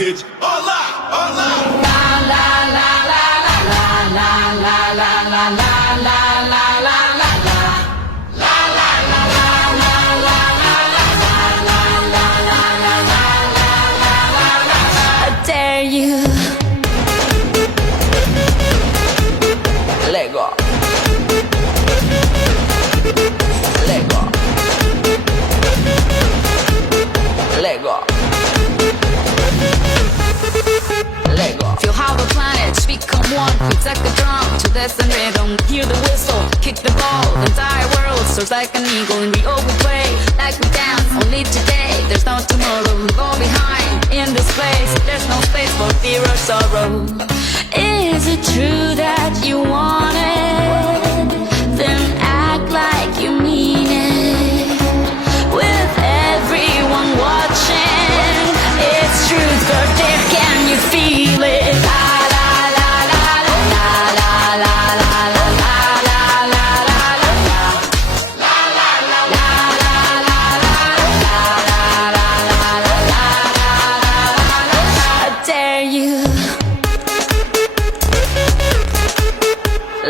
hits. Hola, hola. I dare you. Lego. Lego. Drum to rhythm. Hear the whistle, kick the ball. The entire world soars like an eagle, and we we play like we dance. Only today, there's no tomorrow. We Go behind in this place. There's no space for fear or sorrow. Is it true that you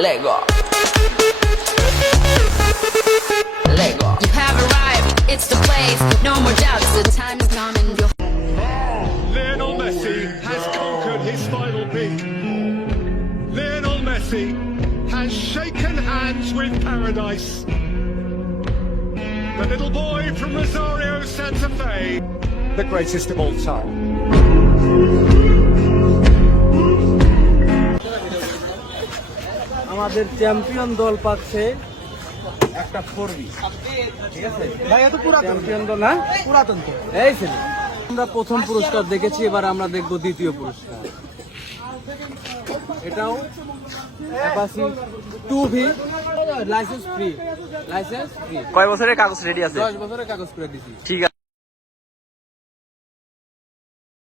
Lego. Lego. You have arrived. It's the place. No more doubts. The time is coming. You'll Lionel Messi has conquered his final peak. Lionel Messi has shaken hands with paradise. The little boy from Rosario, Santa Fe, the greatest of all time. আমাদের champion দল পাচ্ছে একটা ফোরবি। ঠিক আছে? ভাই এত পুরাতন। Champion দল হ্যাঁ? পুরাতন তো। এই ছেলে। আমরা প্রথম পুরস্কার দেখেছি এবার আমরা দেখব দ্বিতীয় পুরস্কার। এটাও Apache two V license free license free কয় বছরের কাগজ রেডি আছে? দশ বছরের কাগজ করে দিছি। ঠিক আছে